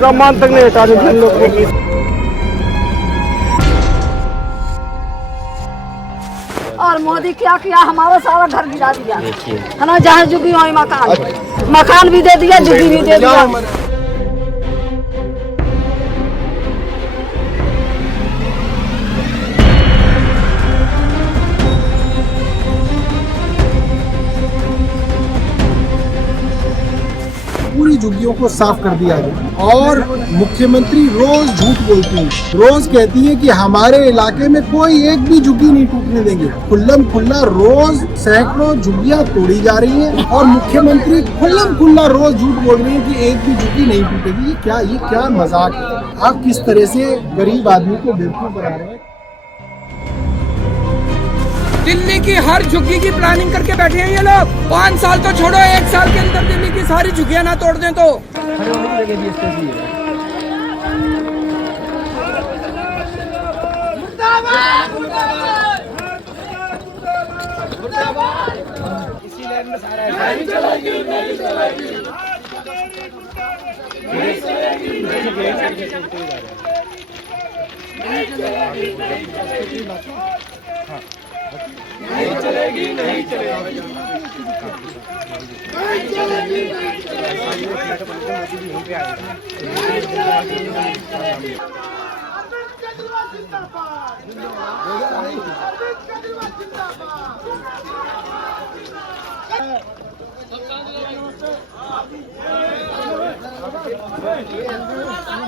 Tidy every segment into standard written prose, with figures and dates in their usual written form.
सामान तक नहीं हटाने थे लोग को। और मोदी क्या किया, हमारा सारा घर गिरा दिया है ना, जहाँ झुकी वहीं मकान भी दे दिया, झुकी भी दे दिया। पूरी झुग्गियों को साफ कर दिया गया और मुख्यमंत्री रोज झूठ बोलती है, रोज कहती है कि हमारे इलाके में कोई एक भी झुग्गी नहीं टूटने देंगे। खुल्लम खुल्ला रोज सैकड़ों झुग्गियां तोड़ी जा रही हैं और मुख्यमंत्री खुल्लम खुल्ला रोज झूठ बोल रही है कि एक भी झुग्गी नहीं टूटेगी। ये क्या मजाक है? आप किस तरह से गरीब आदमी को बेवकूफ बना रहे हैं। दिल्ली की हर झुग्गी की प्लानिंग करके बैठे हैं ये लोग। 5 साल तो छोड़ो, 1 साल के अंदर दिल्ली की सारी झुग्गियां ना तोड़ दें तो इसी लाइन में सारा नहीं चलेगी, नहीं चलेगी। नहीं चलेगी, नहीं चलेगी, नहीं चलेगी,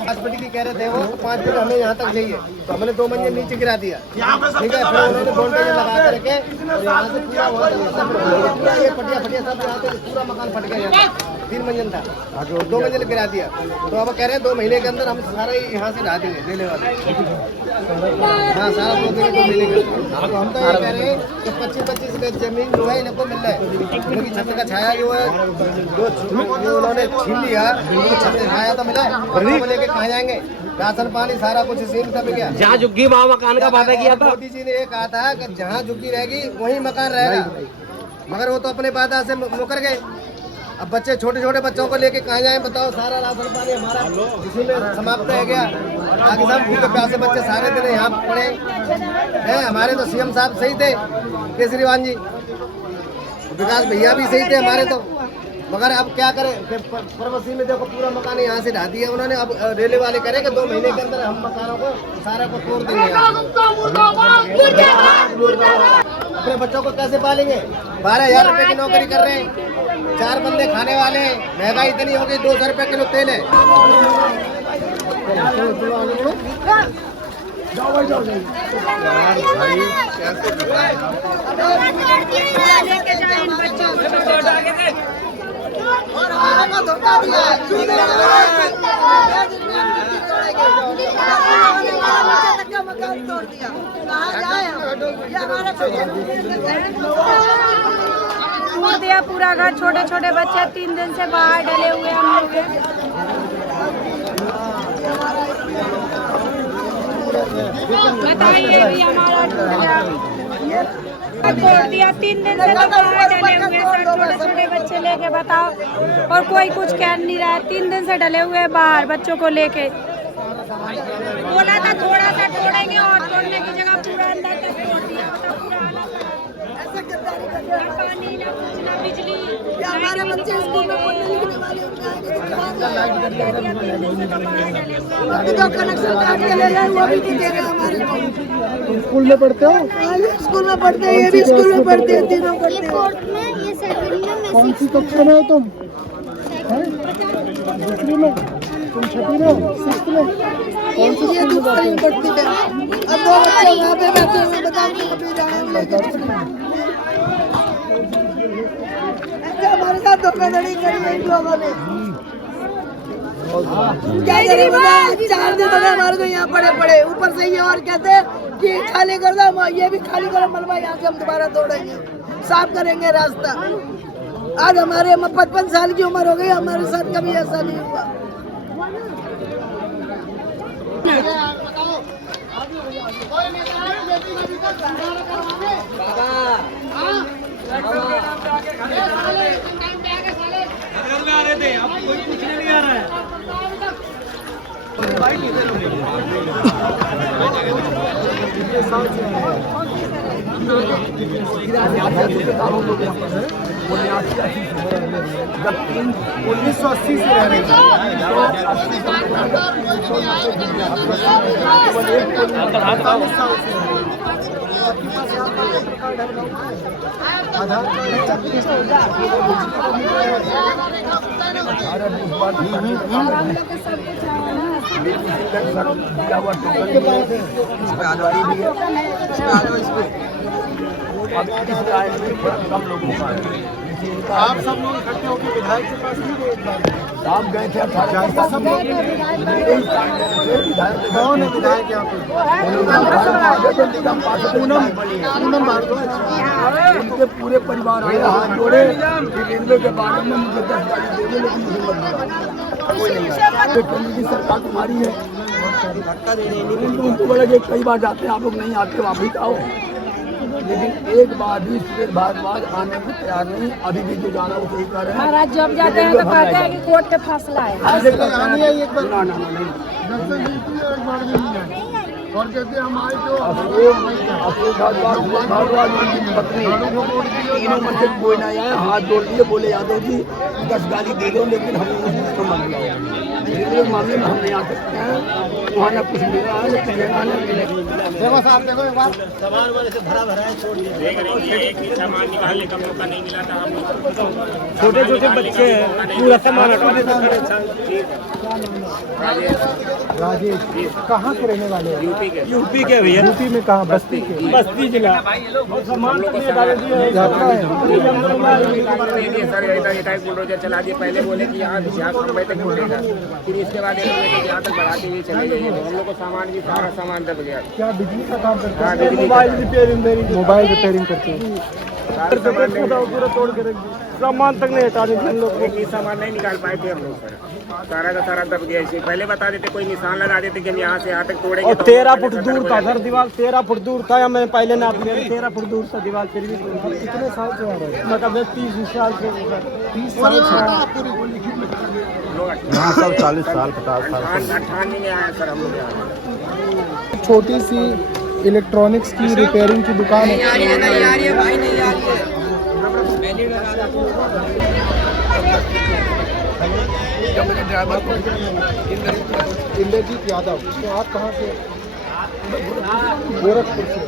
हॉस्पिटल की कह रहे थे वो 5 फीट हमें यहाँ तक चाहिए, तो हमने 2 मंजिल नीचे गिरा दिया। ठीक है, फिर उन्होंने बोल्टेज लगा करके और यहाँ से पूरा ये फटिया सब यहाँ से पूरा मकान फट गया। यहाँ 3 मंजिल था, 2 मंजिल गिरा दिया। तो अब कह रहे हैं 2 महीने के अंदर हम सारा यहाँ से ढा देंगे, लेने वाले। हाँ, सारा 2 महीने के अंदर। तो हम तो ये कह रहे हैं कि 25-25 गज जमीन जो है इनको मिल रहा है, क्योंकि छत का छाया जो है जो उन्होंने छीन लिया, छत का छाया तो मिला है, लेके कहाँ जाएंगे? राशन पानी सारा कुछ इसी में सब गया। जहाँ झुग्गी वहाँ मकान का वादा किया था। मोदी जी ने ये कहा था कि जहाँ झुग्गी रहेगी वहीं मकान रहेगा, मगर वो तो अपने वादा से मुकर गए। अब बच्चे छोटे छोटे बच्चों को लेके कहाँ जाएं बताओ? सारा राशन पानी हमारा इसी में समाप्त हो गया। आगे साहब भूखे प्यासे बच्चे सारे दिन यहाँ पड़े हैं। हमारे तो सीएम साहब सही थे, केजरीवाल जी, विकास भैया भी सही थे हमारे तो, मगर अब क्या करें? प्रवासी में देखो पूरा मकान यहाँ से ढा दिया उन्होंने। अब रेलवे वाले करें कि 2 महीने के अंदर हम मकानों को सारा को तोड़ देंगे। अपने बच्चों को कैसे पालेंगे? 12,000 रुपए की नौकरी कर रहे हैं, 4 बंदे खाने वाले हैं, महंगाई इतनी हो गई, 200 रुपए किलो तेल है। और हमारे को धोखा दिया है। मकान तोड़ दिया, कहाँ जाए तोड़ दिया पूरा घर। छोटे छोटे बच्चे 3 दिन से बाहर डले हुए हम लोग। बताइए भी हमारा टूट गया, तोड़ दिया। 3 दिन से तो बाहर डले हुए सर, छोटे छोटे बच्चे लेके बताओ, और कोई कुछ कह नहीं रहा है। 3 दिन से डले हुए बाहर बच्चों को लेके। बोला था थोड़ा सा तोड़ेंगे और तोड़ने की जगह पूरा अंदर तक तोड़ दिया। पानी ना कुछ ना बिजली, हमारे बच्चे स्कूल में पढ़ने लिखने वाले जो कनेक्शन काट के ले रहे वो भी नहीं दे रहे हमारे को। स्कूल में पढ़ते हो? स्कूल में पढ़ते हैं, ये भी स्कूल में पढ़ते हैं, तीनों पढ़ते हैं। कौन सी कक्षा में हो तुम? दूसरी में? तुम 6वीं में? 6th में? कौन सी ये दूसरी में पढ़ती है। अब 2 बच्चे वहाँ पे बैठे हुए, बताओ कभी जाए? हमारे साथ धोखाधड़ी करी है इन लोगों ने। क्या करें? 4 दिन हो गए हमारे को यहाँ पड़े ऊपर से ये और कहते हैं कि खाली कर दो, ये भी खाली करो मलबा, यहाँ से हम दोबारा तोड़ेंगे, साफ करेंगे रास्ता। आज हमारे 55 साल की उम्र हो गई, हमारे साथ कभी ऐसा नहीं हुआ। जब 1980 से रह रहे आधार आप सब लोग इकट्ठे होकर विधायक के पास नहीं गए? आप गए थे? कौन है विधायक यहाँ पे? पूनम भारद्वाज। उनके पूरे परिवार आए, हाथ जोड़े रेलवे के बारे में मुझे 10 गाड़ी दे दे, लेकिन मुझे मत बुलाओ। कोई नहीं आया। की सरकार तुम्हारी है, उनको बोला कि कई बार जाते हैं आप लोग नहीं आते, वापस आओ। लेकिन एक बार भी सुरेश भारद्वाज आने को तैयार नहीं। अभी भी जो जाना वो सही कर रहे हैं। महाराज जब जाते हैं तो कहते हैं कि कोर्ट के फैसला है। और कहते हैं हमारे जो भारद्वाज की पत्नी तीनों में से कोई नहीं आया, हाथ जोड़ लिए, बोले यादव जी 10 गाली दे दो, लेकिन हम उसको मान लो। रेलवे मामले में हम नहीं आ सकते हैं, वहाँ ना कुछ मिल रहा है, लेकिन लेना नहीं मिलेगा। देखो साहब, देखो एक बार सामान वाले से भरा भरा है, छोड़ दिया। एक भी सामान निकालने का मौका नहीं मिला था। हम छोटे छोटे बच्चे हैं, पूरा सामान हटा देते। राजेश कहाँ के रहने वाले हैं? यूपी के भैया। यूपी में कहाँ? बस्ती के? बस्ती जिला। सामान बुलडोजर चला दिए। पहले बोले कि यहाँ मुंबई तक उठेगा, फिर इसके बाद यहाँ तक बढ़ाते हुए चले गए। हम लोग को सामान भी सारा सामान दब गया। क्या बिजली का काम करते हैं? मोबाइल रिपेयरिंग करते हैं। पूरा तोड़ के रख दिया, सामान तक नहीं हटा देते। हम लोग सामान नहीं निकाल पाए थे हम लोग, सारा का सारा दब गया। इसे पहले बता देते, कोई निशान लगा देते कि हम यहाँ से यहाँ तक तोड़ेंगे। 13 फुट दूर था सर दीवार, 13 फुट दूर था। या मैंने पहले नाप लिया, 13 फुट दूर था दीवार। फिर भी कितने साल से आ रहा है? मतलब 30 साल से। 30 साल से 40 साल 50 साल 98 में आया सर हम लोग यहाँ। छोटी सी इलेक्ट्रॉनिक्स की रिपेयरिंग की दुकान है। मेरे ड्राइवर को इंद्रजीत यादव। तो आप कहाँ से? गोरखपुर से।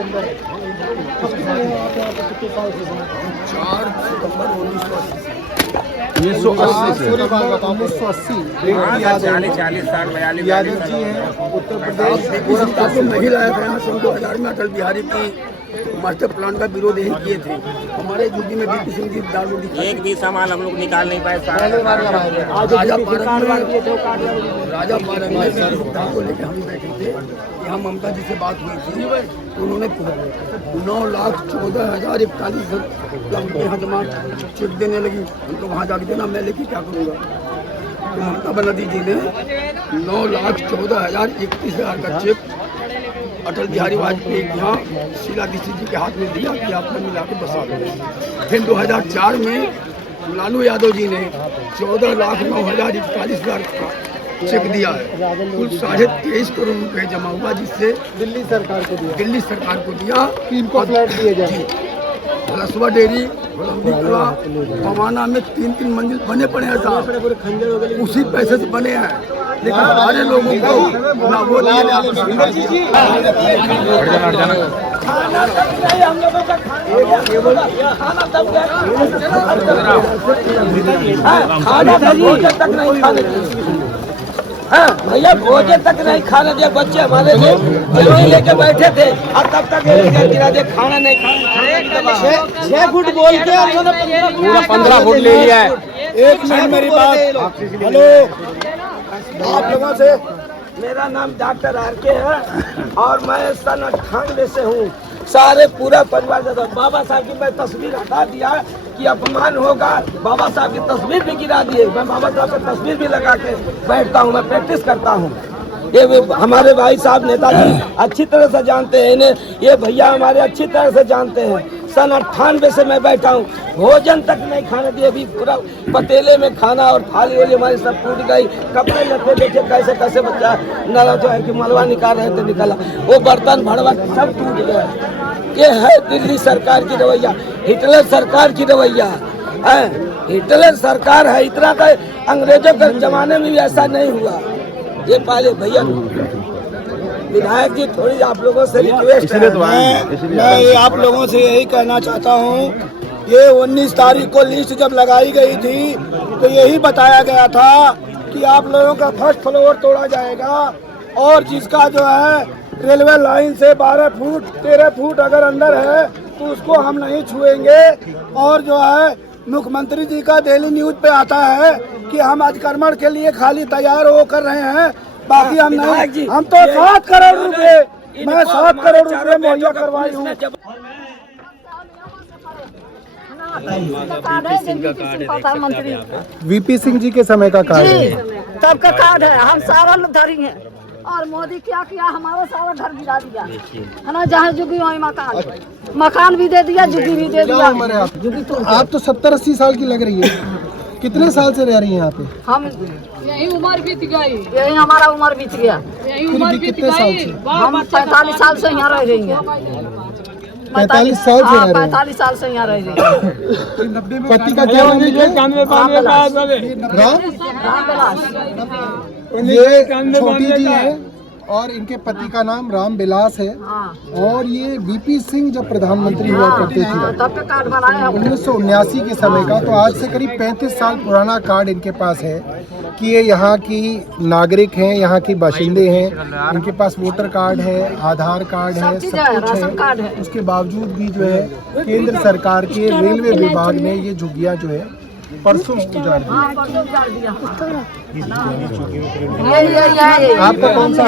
अंदर कितने साल से? 4 सितंबर 1980 यादव जी हैं, उत्तर प्रदेश। नहीं लाया था यहाँ 2000 में अटल बिहारी की मास्टर प्लान का विरोध यही किए थे। हमारे यूपी में बीपी सिंह जी दारू एक भी सामान हम लोग निकाल नहीं पाए। राजा को लेकर हम बैठे थे, यहाँ ममता जी से बात हुई थी, तो उन्होंने 9,14,041 यहाँ जमा चेक देने लगी। उनको वहाँ जाके देना, मैं लेके क्या करूँगा? तो ममता बनर्जी जी ने 9,14,031 का चेक अटल बिहारी वाजपेयी यहाँ शीला दीक्षित जी के हाथ में दिया कि आपने मिला के बसा दो। फिर 2004 में लालू यादव जी ने 14,09,41 का चेक दिया है। कुल 23.5 करोड़ रुपए जमा हुआ, जिससे दिल्ली सरकार को दिया कि इनको फ्लैट दिए जाए। रसवा डेयरी पवाना में 3 मंजिल बने पड़े हैं साहब, उसी पैसे से बने हैं। लेकिन हमारे लोगों को ना वो भैया भोजन तक नहीं खाने दिया। बच्चे हमारे जरूरी लेके बैठे थे और तब तक गिरा दिया, खाना नहीं खाना। 6 फुट बोल के पूरा 15 फुट ले लिया है। 1 मिनट मेरी बात। हेलो, आप लोगों से मेरा नाम डॉक्टर RK है और मैं सन 98 से हूँ। सारे पूरा परिवार जाता। बाबा साहब की मैं तस्वीर हटा दिया कि अपमान होगा। बाबा साहब की तस्वीर भी गिरा दिए। मैं बाबा साहब की तस्वीर भी लगा के बैठता हूँ, मैं प्रैक्टिस करता हूँ। ये हमारे भाई साहब नेताजी अच्छी तरह से जानते हैं इन्हें, ये भैया हमारे अच्छी तरह से जानते हैं। सन 98 से मैं बैठा हूँ, भोजन तक नहीं खाने दिए। अभी पूरा पतीले में खाना और थाली वाली हमारी सब टूट गई। कपड़े लते देखे कैसे कैसे बच्चा नला जो है कि मलबा निकाल रहे थे निकाला, वो बर्तन भड़वा सब टूट गया। ये है दिल्ली सरकार की रवैया, हिटलर सरकार की रवैया है। हिटलर सरकार है, इतना का अंग्रेजों के जमाने में भी ऐसा नहीं हुआ। ये पहले भैया विधायक जी थोड़ी आप लोगों से रिक्वेस्ट है, मैं आप लोगों से यही कहना चाहता हूँ, ये 19 तारीख को लिस्ट जब लगाई गई थी तो यही बताया गया था कि आप लोगों का फर्स्ट फ्लोर तोड़ा जाएगा और जिसका जो है रेलवे लाइन से 12 फुट 13 फुट अगर अंदर है तो उसको हम नहीं छुएंगे। और जो है मुख्यमंत्री जी का डेली न्यूज पे आता है कि हम अतिक्रमण के लिए खाली तैयार हो कर रहे हैं, बाकी हम नहीं। हम तो 7 करोड़ रुपए, मैं 7 करोड़ रुपए मुहैया करवाई हूँ। प्रधानमंत्री वीपी सिंह जी के समय का कार्ड है। तब का कार्ड है, हम सारा धरी हैं। और मोदी क्या किया, हमारा सारा घर गिरा दिया है ना, जहाँ जुगी वही मकान भी दे दिया, जुगी भी दे दिया। आप तो 70-80 साल की लग रही है, कितने साल से रह रही हैं यहाँ पे? हम यही उम्र बीत गई, यही हमारा उम्र बीत गया। कितने साल से? हम 45 साल से यहाँ रह रही हैं। 45 साल से रह रहे हैं। 45 साल से यहाँ रह रही हैं। पति का क्या नाम है? ये छोटी जी है और इनके पति का नाम रामविलास है। और ये वीपी सिंह जब प्रधानमंत्री हुआ करते थे तब का कार्ड बनाया 1979 के समय का, तो आज से करीब 35 साल पुराना कार्ड इनके पास है कि ये यहाँ की नागरिक हैं, यहाँ की बाशिंदे हैं। इनके पास वोटर कार्ड है, आधार कार्ड है, सब कुछ है। उसके बावजूद भी जो है केंद्र सरकार के रेलवे विभाग ने ये झुग्गियाँ जो है परसों उजाड़ दी। आपका कौन सा?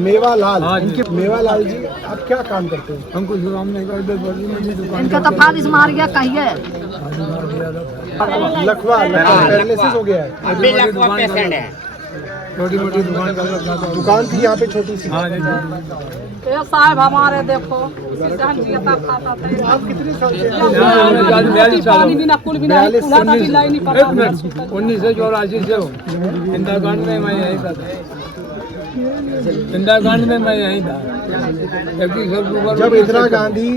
मेवालाल। इनके मेवालाल जी आप क्या काम करते हैं? हमको इनका तो फालिश मार गया कहिए, लकवा पैरालिसिस हो गया है। अभी लकवा पेशेंट है। छोटी मोटी दुकान थी यहाँ पे छोटी सी। साहब हमारे देखो आप कितने साल से? 1984 से इंदिरा गांधी में मैं यही था। इंदिरा गांधी में मैं यही था। 31 अक्टूबर जब इंदिरा गांधी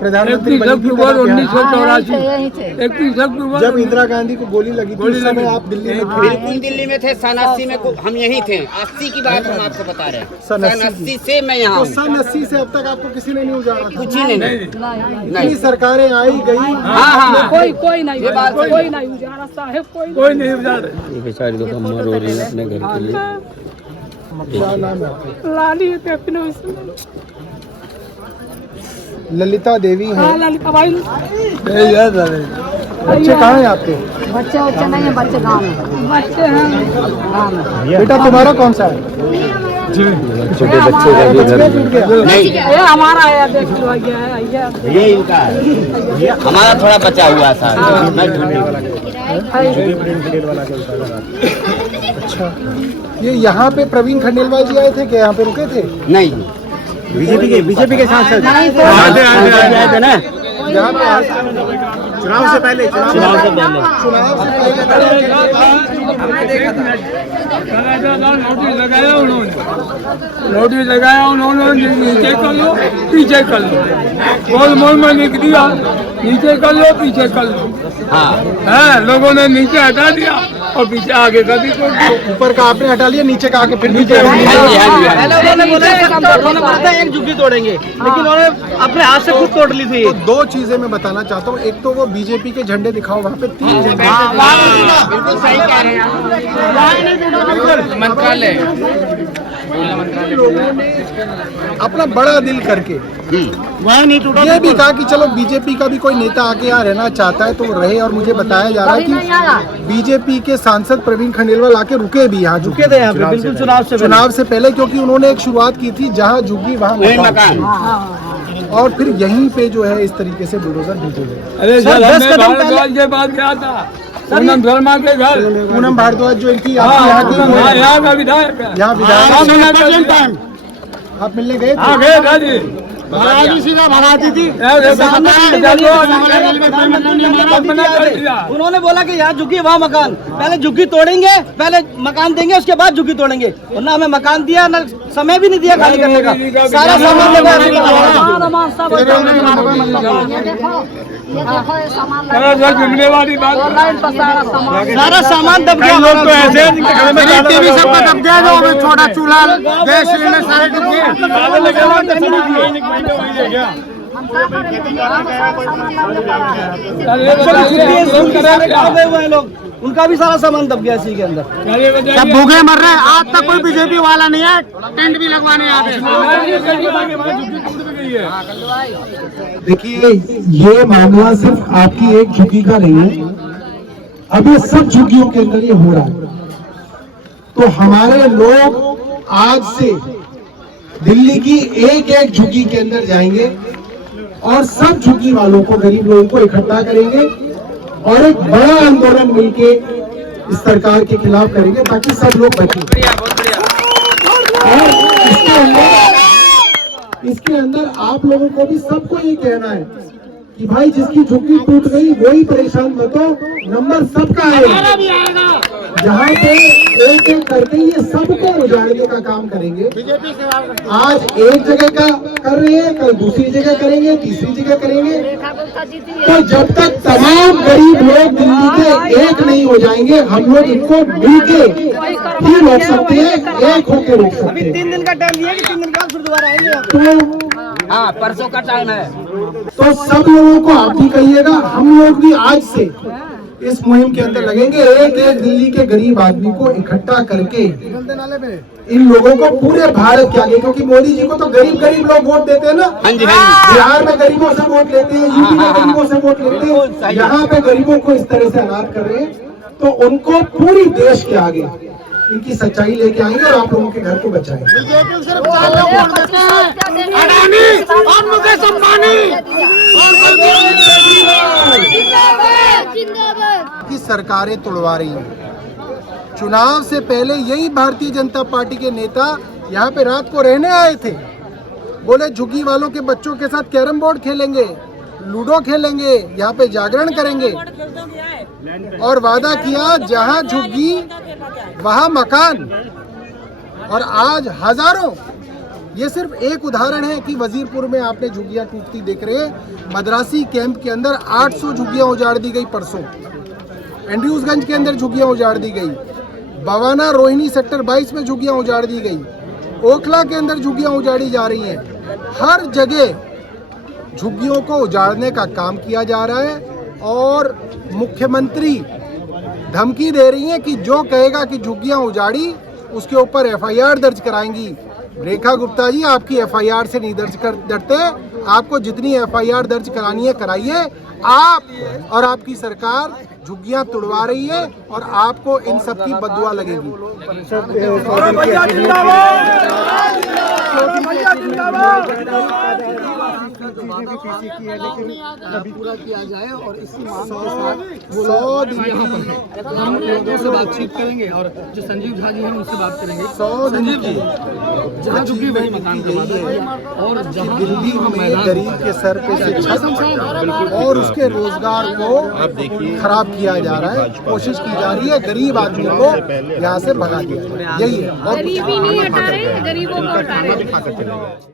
प्रधानमंत्री 31 अक्टूबर 1984 31 अक्टूबर जब इंदिरा गांधी को गोली लगी थी उस समय आप दिल्ली में थे? बिल्कुल दिल्ली में थे। सन 80 में हम यहीं थे। 80 की बात हम आपको बता रहे हैं। सन 80 से मैं यहाँ तो सन 80 से अब तक आपको किसी ने नहीं उजाड़ा था? कुछ ही नहीं। इतनी सरकारें आई गई, हाँ कोई नहीं उजाड़ा साहब, कोई नहीं उजाड़। ये बेचारी तो कम मर हो रही है अपने घर के लिए। क्या नाम है आपका? लाली ललिता देवी है। ललिता भाई। बच्चे कहाँ हैं आपके? बच्चे नहीं है, बच्चे गाँव में। बच्चे हैं। बेटा तुम्हारा कौन सा है? छोटे बच्चे का भी घर टूट गया? ये हमारा है, देख लो ये ये इनका है। हमारा थोड़ा बचा हुआ था। अच्छा, ये यहाँ पे प्रवीण खंडेलवाल जी आए थे क्या? यहाँ पे रुके थे? नहीं, बीजेपी के सांसद आए थे ना। यहाँ पे चुनाव से पहले नोटिस लगाया उन्होंने नीचे कर लो पीछे कर लो, गोल मोल में लिख दिया नीचे कर लो पीछे कर लो। हाँ, लोगों ने नीचे हटा दिया और पीछे आगे का भी ऊपर का आपने हटा लिया, नीचे का आके फिर नीचे। एक झुग्गी तोड़ेंगे, लेकिन उन्होंने अपने हाथ से खुद तोड़ ली थी। तो 2 चीजें मैं बताना चाहता हूँ। एक तो वो बीजेपी के झंडे दिखाओ, वहाँ पे 3 झंडे। बिल्कुल सही कह रहे हैं। मंत्रालय लोगों ने अपना बड़ा दिल करके वहाँ नहीं टूटा। ये भी कहा कि चलो बीजेपी का भी कोई नेता आके यहाँ रहना चाहता है तो वो रहे। और मुझे बताया जा रहा है कि बीजेपी के सांसद प्रवीण खंडेलवाल आके रुके भी यहाँ, रुके थे यहाँ पे बिल्कुल चुनाव से पहले, क्योंकि उन्होंने एक शुरुआत की थी जहाँ झुग्गी वहाँ मकान। और फिर यहीं पे जो है इस तरीके से बुलडोजर भेजे गए। अरे भारद्वाज के बाद गया था पूनम शर्मा के घर। पूनम भारद्वाज जो इनकी यहाँ का विधायक, यहाँ विधायक आप मिलने गए थे? हाँ गए था जी। सीधा भगा दी थी। उन्होंने बोला कि यहाँ झुग्गी वहाँ मकान, पहले झुग्गी तोड़ेंगे, पहले मकान देंगे, उसके बाद झुग्गी तोड़ेंगे। और ना हमें मकान दिया, ना समय भी नहीं दिया खाली करने का। सारा सामान लगा जिम्मेवारी बात, सारा सामान दब गया। लोग तो ऐसे हैं जिनके घर में टीवी सबका दब गया, जो हमें छोटा चूल्हा गैस सिलेंडर सारे डूब गए। लोग, उनका भी सारा सामान दब गया इसी के अंदर। सब भूखे मर रहे हैं। आज तक कोई बीजेपी वाला नहीं है टेंट भी लगवाने यहाँ पे। देखिए, ये मामला सिर्फ आपकी एक झुग्गी का नहीं है, अब ये सब झुग्गियों के अंदर ये हो रहा है। तो हमारे लोग आज से दिल्ली की एक एक झुग्गी के अंदर जाएंगे और सब झुग्गी वालों को, गरीब लोगों को इकट्ठा करेंगे और एक बड़ा आंदोलन मिलके इस सरकार के खिलाफ करेंगे ताकि सब लोग बचें। और इसके अंदर आप लोगों को भी सबको ये कहना है कि भाई जिसकी झुग्गी टूट गई वही परेशान मत हो, नंबर सबका आएगा। जहाँ पे एक एक करके ये सबको उजाड़ने का काम करेंगे। आज एक जगह का कर रहे हैं, कल दूसरी जगह करेंगे, तीसरी जगह करेंगे। तो जब तक तमाम गरीब लोग दिल्ली के एक नहीं हो जाएंगे, हम लोग इनको मिलके ही रोक सकते हैं, एक होके रोक सकते हैं। 3 दिन का टाइम दिया कि 3 दिन बाद फिर दोबारा आएंगे। तो हाँ, परसों का टाइम है। तो सब लोगों को आप भी कहिएगा, हम लोग भी आज से इस मुहिम के अंदर लगेंगे। एक एक दिल्ली के गरीब आदमी को इकट्ठा करके इन लोगों को पूरे भारत के आगे, क्योंकि मोदी जी को तो गरीब गरीब लोग वोट देते हैं ना। बिहार में गरीबों से वोट लेते हैं, यूपी में गरीबों से वोट लेते हैं, यहाँ पे गरीबों को इस तरह से अनाथ कर रहे हैं। तो उनको पूरी देश के आगे इनकी सच्चाई लेके आएंगे और आप लोगों के घर को बचाएंगे। की सरकारें तोड़वा रही हैं। चुनाव से पहले यही भारतीय जनता पार्टी के नेता यहाँ पे रात को रहने आए थे, बोले झुग्गी वालों के बच्चों के साथ कैरम बोर्ड खेलेंगे, लूडो खेलेंगे, यहाँ पे जागरण करेंगे और वादा किया जहाँ झुग्गी वहाँ मकान। और आज हजारों, ये सिर्फ एक उदाहरण है कि वजीरपुर में आपने झुग्गियां टूटती देख रहे हैं। मद्रासी कैंप के अंदर 800 झुग्गियां उजाड़ दी गई परसों, एंड्रयूसगंज के अंदर झुग्गियां उजाड़ दी गई, बवाना रोहिणी सेक्टर 22 में झुग्गियां उजाड़ दी गई, ओखला के अंदर झुग्गियां उजाड़ी जा रही हैं। हर जगह झुग्गियों को उजाड़ने का काम किया जा रहा है और मुख्यमंत्री धमकी दे रही हैं कि जो कहेगा कि झुग्गियां उजाड़ी उसके ऊपर एफआईआर दर्ज कराएंगी। रेखा गुप्ता जी, आपकी एफआईआर से नहीं दर्ज कर डरते, आपको जितनी एफआईआर दर्ज करानी है कराइए। आप और आपकी सरकार झुग्गियां तुड़वा रही है और आपको इन सब की बददुआ लगेगी। पूरा किया जाए और इसी मांग के साथ 100 दिन यहाँ पर हम लोगों से बातचीत करेंगे और जो संजीव झा जी हैं उनसे बात करेंगे। 100 दिन की जहाँ झुग्गी वही मकान करवा देंगे और जहाँ दिल्ली में गरीब के सर पे से छत और उसके रोजगार को खराब किया जा रहा है, कोशिश की जा रही है गरीब आदमी को यहाँ से भगा दिया। यही है, और गरीबी नहीं हटा रहे, गरीबों को हटा रहे हैं।